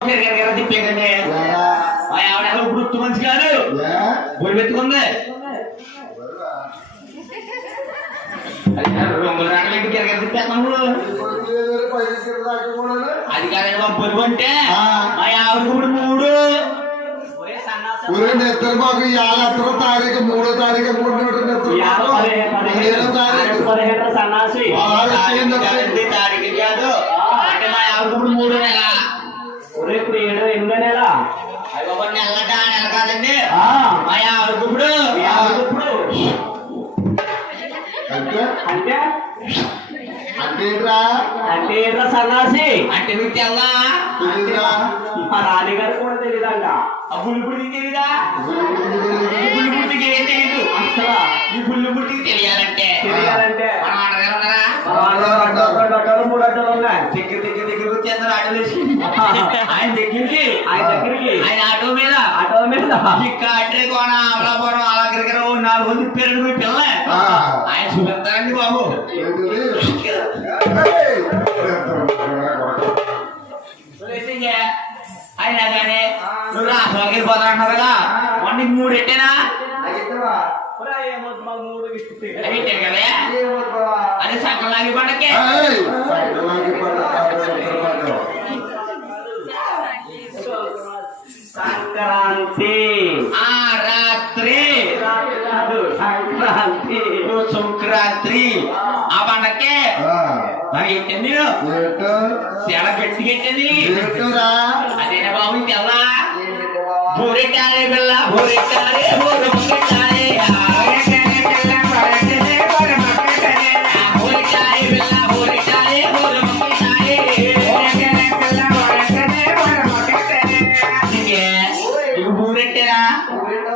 తిప్పేకండి మా ఆవిడ అసలు గుర్తు మంచి కాదు గురి పెట్టుకుంది అది కాదు, రంగులు రావడం ఏంటి గిరగిర తిప్పేస్తున్నావు అది కాదండి మా బరువు అంటే. మా ఆవిడ ఇప్పుడు మూడు నెత్తరు మాకు ఇవాళ ఎత్తరో తారీఖు. మూడో తారీఖు. అనుకుంటున్నట్టు నెత్తరు తారీఖు. సన్నాసి ఆరు తారీఖు చేయండి కాదండి, తారీఖు కాదు అంటే మా ఆవిడ ఇప్పుడు మూడు నెల ఇప్పుడు ఏడు ఎనిమిదో నెల. నెలట కాదండి. మా అంటే? సన్నాసి? అంటే మీకు తెల్లా? మా కూడా తెలియదంట తెలీదా? ఏం అసలు ఈ తెలియాలంటే. తెలియాలంటే. మనం ఉన్నారా? మూడు అడ్డలు ఉన్నాయి. దగ్గర దగ్గర దగ్గర వచ్చి అందరూ ఆటోలేసి ఆయన దగ్గరికి ఆయన దగ్గరికి. ఆయన ఆటో మీద. ఆటో మీద. ఇక్కడ అట్రే కోణ అమలాపురం అలాగరికర నాలుగు మంది పేరు మీ పిల్ల. ఆయన చూపిస్తారండి బాబు. ఆయన కానీ నువ్వు రాసోకి పోతా అంటారు కదా మొన్న మూడు ఎట్టేనా. అవి కదా. అది సగం లాగి పండకే. సంక్రాంతి. ఆ రాత్రి. సంక్రాంతి. సంక్రాంతి. ఆ పండక్కే? ఆ. మరి ఎట్టండి మీరు. ఏంటో? సెల పెట్టి కట్టేది ఏంటోరా? అదేనా బాబు తెల్లా? బోరెట్టారే పిల్ల బోరెట్టారే